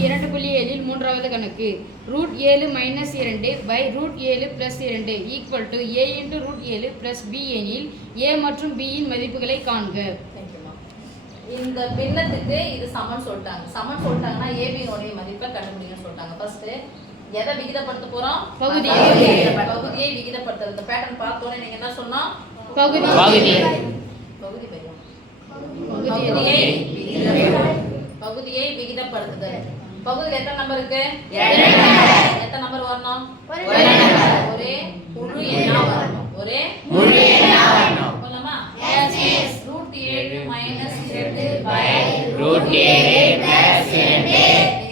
2.7 மூன்றாவது கணக்கு √7 - 2 √7 + 2 = a × √7 + b எனில் a மற்றும் b இன் மதிப்புகளை காண்க. இந்த பின்னத்துக்கு இது சமன் சொல்லிட்டாங்கன்னா ab உடைய மதிப்பை கண்டுபிடிக்கணும்னு சொல்லிட்டாங்க. ஃபர்ஸ்ட் எதை விகிதப்படுத்த போறோம்? பகுதியை விகிதப்படுத்துறது. இந்த பேட்டர்ன் பார்த்தோனே நீங்க என்ன சொன்னா பகுதியை விகிதப்படுத்துதல். பகுதியில் எத்தனை நம்பர் இருக்கு? எத்தனை நம்பர் வரணும்? ஒரே முழு எண்ணா வரணும். ஒரே முழு எண்ணா வரணும். போலாமா? √7 - 2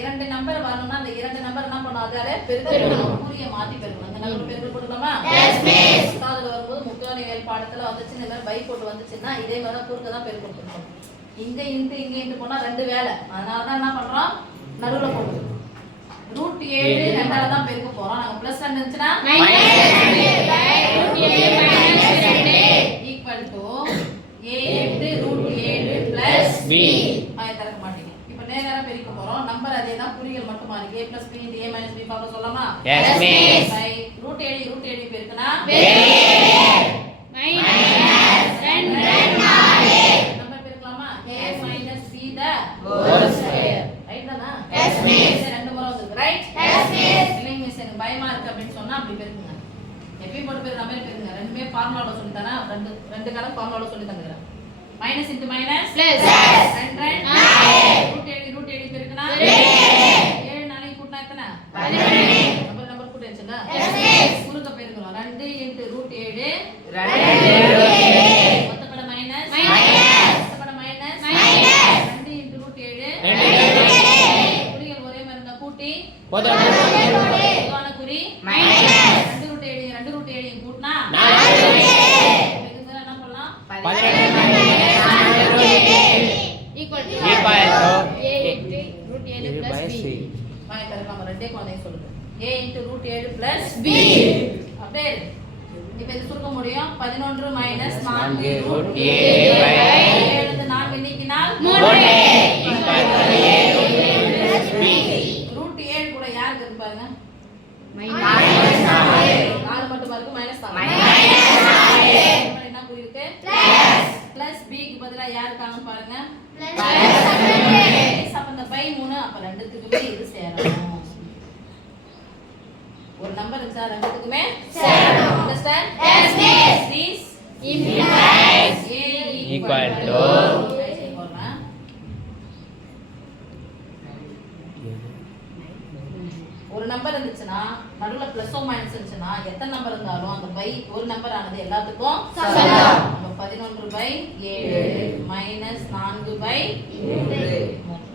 இரண்டு நம்பர் வரணும்னா அந்த இரண்டு நம்பர் என்ன பண்ணணும்? அதால பெருக்கணும். குறிய மாத்தி பெருக்கணும். அந்த நம்பர் பெருக்க போடுறோமா? Yes miss. சாதல வரும்போது முக்கியமான பாடத்துல வந்துச்சு இந்த மாதிரி பை போட்டு வந்துச்சுன்னா இதே மாதிரி தான் குறுக்க தான் பெருக்கணும். இங்க இங்க போனா ரெண்டு வேலை. அதனால தான் என்ன பண்றோம்? நடுவுல போடுறோம். √7 ரெண்டால தான் பெருக்க போறோம். நாங்க பிளஸ் இருந்துச்சுனா -2 √7 - 2 a × √7 + b. தரக்க மாட்டீங்க. இப்போ நேரா பெருக்க போறோம். நம்பர் அதே தான், குறிகள் மட்டும் மாறி a + b × a - b பாக்க சொல்லலாமா? Yes miss. √7 பெருக்கனா நம்பர் பெருக்கலாமா? a - b the whole square. Right தானா? Yes miss. ரெண்டு முறை வந்து ரைட்? Yes miss. இல்லைங்க மிஸ் எனக்கு பயமா இருக்கு அப்படி சொன்னா அப்படி பெருக்குங்க. எப்பவும் போட்டு பெருக்கிற மாதிரி பெருக்குங்க. ரெண்டுமே ஃபார்முலால சொல்லி தரேன். ரெண்டு கணக்கு ஃபார்முலால சொல்லி தந்துறேன். மைனஸ் இன்டு மைனஸ் பிளஸ் √7 பெருக்குனா 7 நாளைக்கு கூட்டினா எத்தனை? 11. நம்பர் கூட்டி வச்சல? Yes miss. குறுக்க பெருக்குறோம். 2 × √7 மொத்தப்பட மைனஸ் மொத்தப்பட மைனஸ் 2 × √7 குறிகள் ஒரே மாதிரி இருந்தா கூட்டி பொதுவான குறி மைனஸ் 2 √7 கூட்டினா 4 இதுக்கு என்ன பண்ணலாம்? 12 - 4 = a × √7 + b. தரக்காம ரெண்டே குழந்தைங்க சொல்லுங்க. a × √7 + b. அப்படியே இப்போ இது சுருக்க முடியும். 11 - 4 √7 7 4 எண்ணிக்கினால் 3 √7 கூட யாருக்கு இருக்கு பாருங்க? -4 மட்டும் இருக்கு. மைனஸ் தான். என்ன குறி இருக்கு? பிளஸ் b க்கு பதிலா யார் இருக்காங்க பாருங்க? பிளஸ். அப்ப இந்த பை 3 அப்ப ரெண்டுத்துக்குமே இது சேரணும். ஒரு நம்பர் இருக்கா ரெண்டுத்துக்குமே சேரணும். Understand? Yes miss. This implies a equal to ஒரு நம்பர் இருந்துச்சுன்னா நடுவுல பிளஸோ மைனஸ் இருந்துச்சுன்னா எத்தனை நம்பர் இருந்தாலும் அந்த பை ஒரு நம்பர் ஆனது எல்லாத்துக்கும் சமம். அப்ப 11/7 -4/2.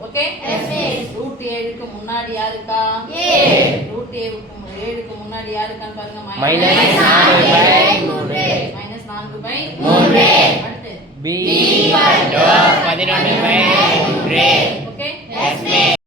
ஓகே? √7 க்கு முன்னாடி யார் இருக்கா? √7 க்கு முன்னாடி யார் இருக்கான்னு பாருங்க. -4/3.